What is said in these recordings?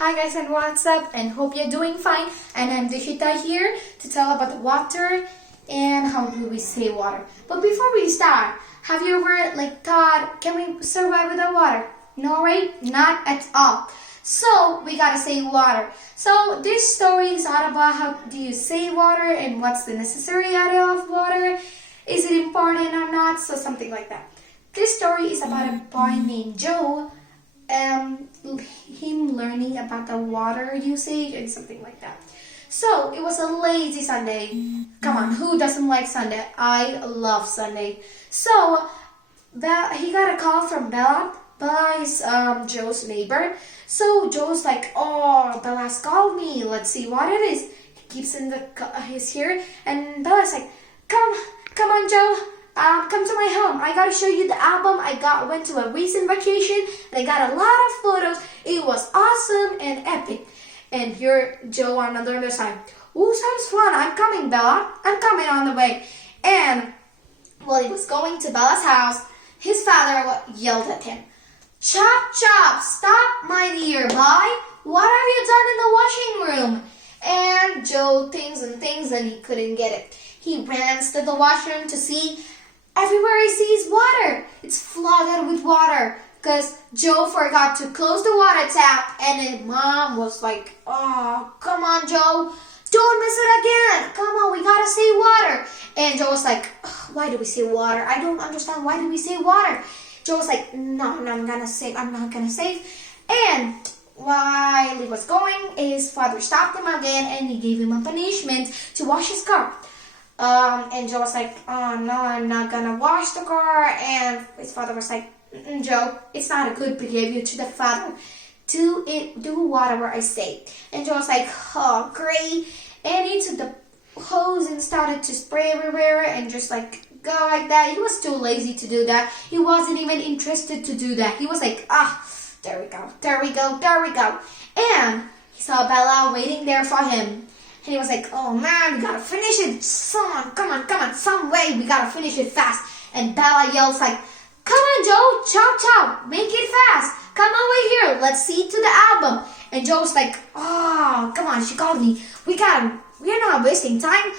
Hi guys, and what's up, and hope you're doing fine. And I'm Dishita here to tell about the water and how do we save water. But before we start, have you ever thought, can we survive without water? No, right? Not at all. So we gotta save water. So this story is all about how do you save water and what's the necessary area of water. Is it important or not? So something like that. This story is about a boy named Joe. Him learning about the water usage and something like that. So it was a lazy Sunday. Come on, who doesn't like Sunday? I love Sunday. So he got a call from Bella. Bella is Joe's neighbor. So Joe's like, oh, Bella's called me. Let's see what it is. He keeps in his here, and Bella's like, come on, Joe. Come to my home. I gotta show you the album. Went to a recent vacation and I got a lot of photos. It was awesome and epic. And here Joe on the other side. Ooh, sounds fun. I'm coming, Bella. I'm coming on the way. And while he was going to Bella's house, his father yelled at him. Chop, chop, stop, my dear boy. What have you done in the washing room? And Joe thinks and he couldn't get it. He ran to the washroom to see. Everywhere he sees water. It's flooded with water because Joe forgot to close the water tap, and his mom was like, oh, come on, Joe. Don't miss it again. Come on, we gotta save water. And Joe was like, why do we save water? I don't understand. Why do we save water? Joe was like, no, I'm not gonna save. And while he was going, his father stopped him again and he gave him a punishment to wash his car. And Joe was like, oh no, I'm not gonna wash the car. And his father was like, Joe, it's not a good behavior to the father. Do whatever I say. And Joe was like, oh, great. And he took the hose and started to spray everywhere and just go like that. He was too lazy to do that. He wasn't even interested to do that. He was like, there we go. And he saw Bella waiting there for him. And he was like, oh man, we gotta finish it. Come on, some way we gotta finish it fast. And Bella yells like, come on, Joe, chop, make it fast. Come over here, let's see to the album. And Joe's like, oh, come on, she called me. We're not wasting time.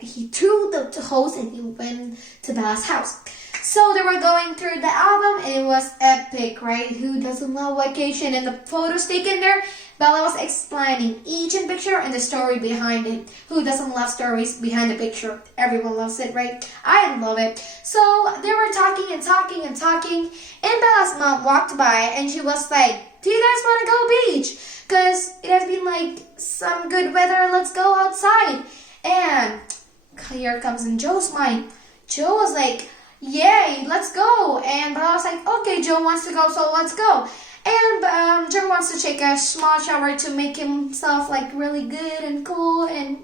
He threw the hose and he went to Bella's house. So they were going through the album and it was epic, right? Who doesn't love vacation? And the photos taken there, Bella was explaining each picture and the story behind it. Who doesn't love stories behind the picture? Everyone loves it, right? I love it. So they were talking. And Bella's mom walked by and she was like, do you guys want to go beach? Because it has been some good weather. Let's go outside. And here comes in Joe's mind. Joe was like, yay, let's go. And Bella was like, okay, Joe wants to go, so let's go. And Joe wants to take a small shower to make himself really good and cool and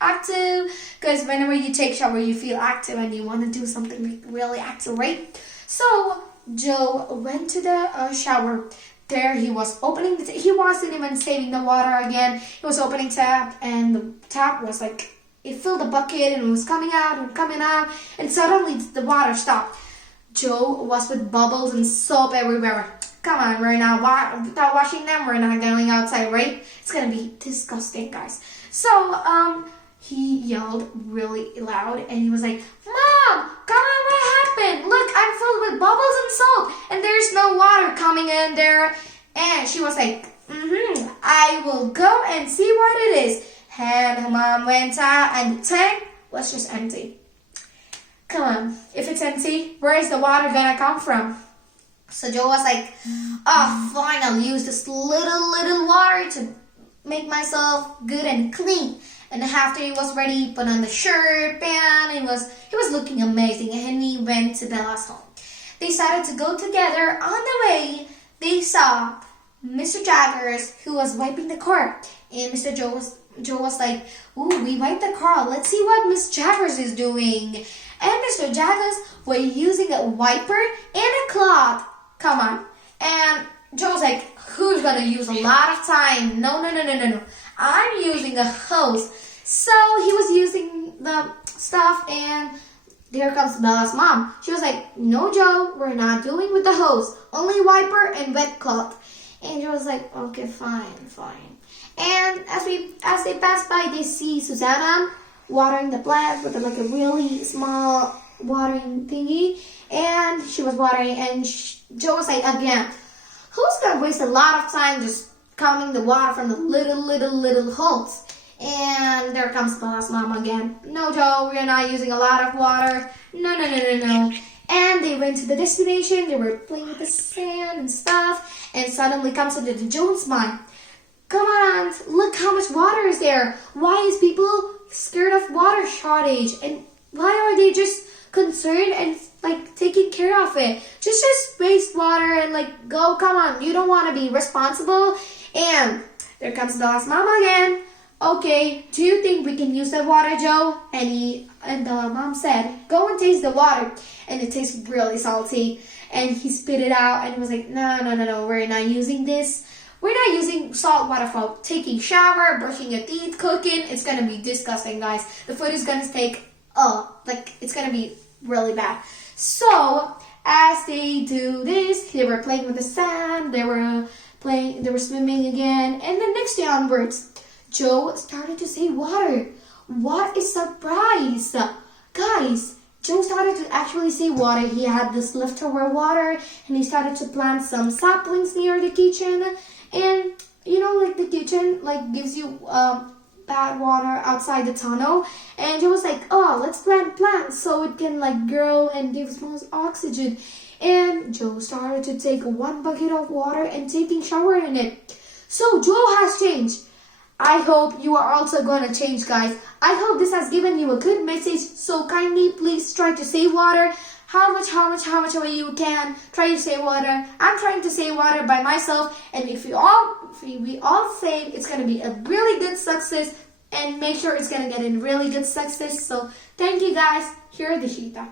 active. Because whenever you take a shower, you feel active and you want to do something really active, right? So Joe went to the shower. There he was opening he wasn't even saving the water again. He was opening tap, and the tap was it filled the bucket and it was coming out, and suddenly the water stopped. Joe was with bubbles and soap everywhere. Come on, we're not without washing them. We're not going outside, right? It's gonna be disgusting, guys. So he yelled really loud and he was like, Mom, come on, what happened? Look, I'm filled with bubbles and soap and there's no water coming in there. And she was like, I will go and see what it is. And her mom went out and the tank was just empty. Come on, if it's empty, where is the water gonna come from? So Joe was like, oh, fine, I'll use this little water to make myself good and clean. And after he was ready, he put on the shirt, pant, he was looking amazing, and he went to Bella's home. They started to go together. On the way, they saw Mr. Jaggers, who was wiping the car. And Joe was like, ooh, we wiped the car. Let's see what Miss Jaggers is doing. And Mr. Jaggers was using a wiper and a cloth. Come on. And Joe's like, who's going to use a lot of time? No. I'm using a hose. So he was using the stuff, and there comes Bella's mom. She was like, no, Joe, we're not doing with the hose. Only wiper and wet cloth. And Joe was like, okay, fine. And as they pass by, they see Susanna watering the plants with like a really small watering thingy. And she was watering, and Joe was like, again, who's gonna waste a lot of time just counting the water from the little holes? And there comes Bella's mom again. No, Joe, we're not using a lot of water. No. And they went to the destination. They were playing with the sand and stuff. And suddenly comes into Joe's mind. Come on, look how much water is there. Why is people scared of water shortage? And why are they just concerned and like taking care of it? Just waste water and like go. Come on, you don't want to be responsible. And there comes Bella's mom again. Okay, do you think we can use that water, Joe? And the mom said, go and taste the water. And it tastes really salty. And he spit it out and he was like, no, we're not using this. We're not using salt water for taking shower, brushing your teeth, cooking. It's going to be disgusting, guys. The food is going to take, it's going to be really bad. So, as they do this, they were playing with the sand. They were swimming again. And the next day onwards, Joe started to say water. What a surprise! Guys, Joe started to actually say water. He had this leftover water and he started to plant some saplings near the kitchen. And like the kitchen gives you bad water outside the tunnel. And Joe was like, oh, let's plant plants so it can grow and give us oxygen. And Joe started to take one bucket of water and taking shower in it. So Joe has changed. I hope you are also going to change, guys. I hope this has given you a good message. So kindly, please try to save water. How much away you can. Try to save water. I'm trying to save water by myself. And if we all save, it's going to be a really good success. And make sure it's going to get a really good success. So thank you, guys. Here are the Shita.